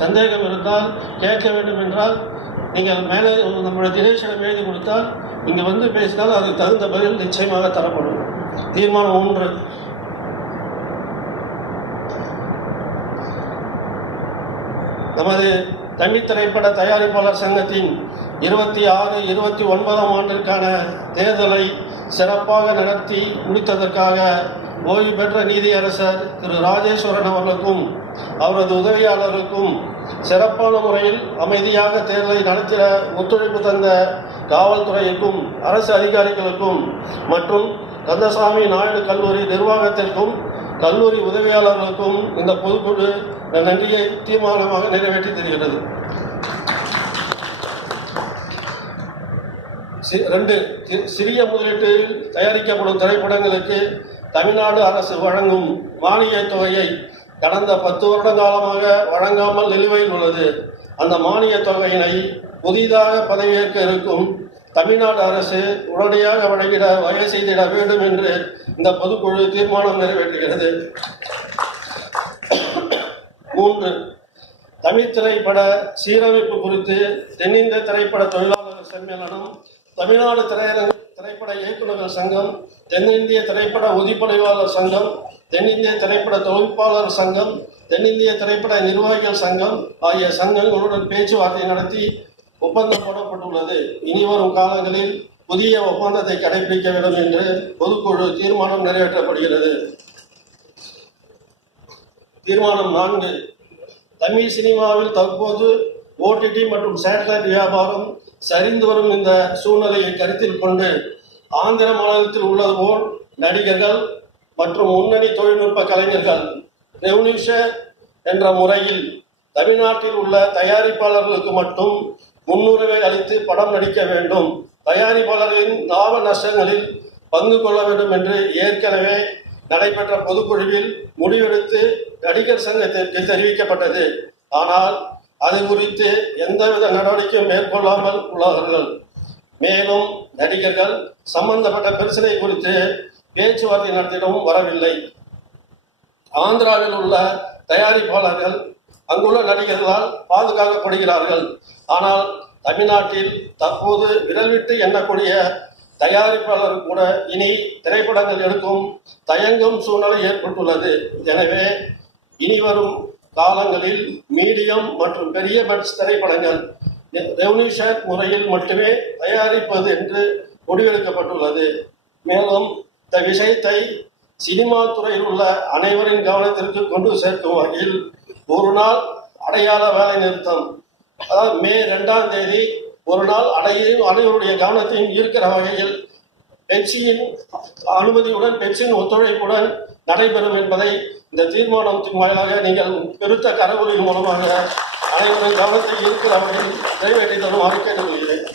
சந்தேகம் இருந்தால் கேட்க வேண்டும் என்றால் நீங்கள் மேலே நம்முடைய தினேஷிடம் எழுதி கொடுத்தால் இங்கே வந்து பேசினால் அதுக்கு தகுந்த பதில் நிச்சயமாக தரப்படும். தீர்மானம் 1. நமது தமிழ் திரைப்பட தயாரிப்பாளர் சங்கத்தின் 26, 29ஆம் ஆண்டிற்கான தேர்தலை சிறப்பாக நடத்தி முடித்ததற்காக ஓய்வு பெற்ற நீதியரசர் திரு ராஜேஸ்வரன் அவர்களுக்கும் அவரது உதவியாளர்களுக்கும் சிறப்பான முறையில் அமைதியாக தேர்தலை நடத்திட ஒத்துழைப்பு தந்த காவல்துறைக்கும் அரசு அதிகாரிகளுக்கும் மற்றும் கந்தசாமி நாயுடு கல்லூரி நிர்வாகத்திற்கும் கல்லூரி உதவியாளர்களுக்கும் இந்த பொதுக்குழு நன்றியை தீர்மானமாக நிறைவேற்றி தருகிறது. 2. சிறிய முதலீட்டில் தயாரிக்கப்படும் திரைப்படங்களுக்கு தமிழ்நாடு அரசு வழங்கும் மானிய தொகையை கடந்த 10 வருட காலமாக வழங்காமல் நிலுவையில் உள்ளது. அந்த மானிய தொகையினை புதிதாக பதவியேற்க இருக்கும் தமிழ்நாடு அரசு உடனடியாக வழங்கிட வகை செய்திட வேண்டும் என்று இந்த பொதுக்குழு தீர்மானம் நிறைவேற்றுகிறது. 3. தமிழ் திரைப்பட சீரமைப்பு குறித்து தென்னிந்திய திரைப்பட தொழிலாளர்கள் சம்மேளனம், தமிழ்நாடு திரைப்பட இயக்குநர்கள் சங்கம், தென்னிந்திய திரைப்பட ஒதிப்படைவாளர் சங்கம், தென்னிந்திய திரைப்பட தொழிற்பாளர் சங்கம், தென்னிந்திய திரைப்பட நிர்வாகிகள் சங்கம் ஆகிய சங்கங்களுடன் பேச்சுவார்த்தை நடத்தி ஒப்பந்தம் போடப்பட்டுள்ளது. இனிவரும் காலங்களில் புதிய ஒப்பந்தத்தை கடைபிடிக்க வேண்டும் என்று பொதுக்குழு தீர்மானம் நிறைவேற்றப்படுகிறது. தீர்மானம் 4. தமிழ் சினிமாவில் தற்போது ஓடிடி மற்றும் சேட்டலைட் வியாபாரம் சரிந்து வரும் இந்த சூழ்நிலையை கருத்தில் கொண்டு ஆந்திர மாநிலத்தில் உள்ளது போல் நடிகர்கள் மற்றும் முன்னணி தொழில்நுட்ப கலைஞர்கள் ரெவன்யூ ஷேர் என்ற முறையில் தமிழ்நாட்டில் உள்ள தயாரிப்பாளர்களுக்கு மட்டும் முன்னுரிமை அளித்து படம் நடிக்க வேண்டும். தயாரிப்பாளர்களின் லாப நஷ்டங்களில் பங்கு கொள்ள வேண்டும் என்று ஏற்கனவே நடைபெற்ற பொதுக்குழுவில் முடிவெடுத்து நடிகர் சங்கத்திற்கு தெரிவிக்கப்பட்டது. ஆனால் அது குறித்து எந்தவித நடவடிக்கையும் மேற்கொள்ளாமல் உள்ளார்கள். மேலும் நடிகர்கள் சம்பந்தப்பட்ட பிரச்சனை குறித்து பேச்சுவார்த்தை நடத்திடவும் வரவில்லை. ஆந்திராவில் உள்ள தயாரிப்பாளர்கள் அங்குள்ள நடிகர்களால் பாதுகாக்கப்படுகிறார்கள். ஆனால் தமிழ்நாட்டில் தற்போது விரல் விட்டு எண்ணக்கூடிய தயாரிப்பாளர் கூட இனி திரைப்படங்கள் எடுக்கும் தயங்கும் சூழ்நிலை ஏற்பட்டுள்ளது. எனவே இனிவரும் காலங்களில் மீடியம் மற்றும் பெரிய பட்ஜெட் திரைப்படங்கள் ரெவன்யூ ஷேர் முறையில் மட்டுமே தயாரிப்பது என்று முடிவெடுக்கப்பட்டுள்ளது. மேலும் இந்த விஷயத்தை சினிமா துறையில் உள்ள அனைவரின் கவனத்திற்கு கொண்டு சேர்க்கும் வகையில் ஒரு நாள் அடையாள வேலை நிறுத்தம், அதாவது மே 2ஆம் தேதி ஒரு நாள் அனைவருடைய கவனத்தையும் ஈர்க்கிற வகையில் பெப்சியின் அனுமதியுடன் பெப்சியின் ஒத்துழைப்புடன் நடைபெறும் என்பதை இந்த தீர்மானத்தின் வாயிலாக நீங்கள் பெருத்த கரவொலியின் மூலமாக அனைவரின் கவனத்தை ஈர்க்கிற வகையில் நிறைவேற்றி தருமாறு கேட்டுக்கொள்கிறேன்.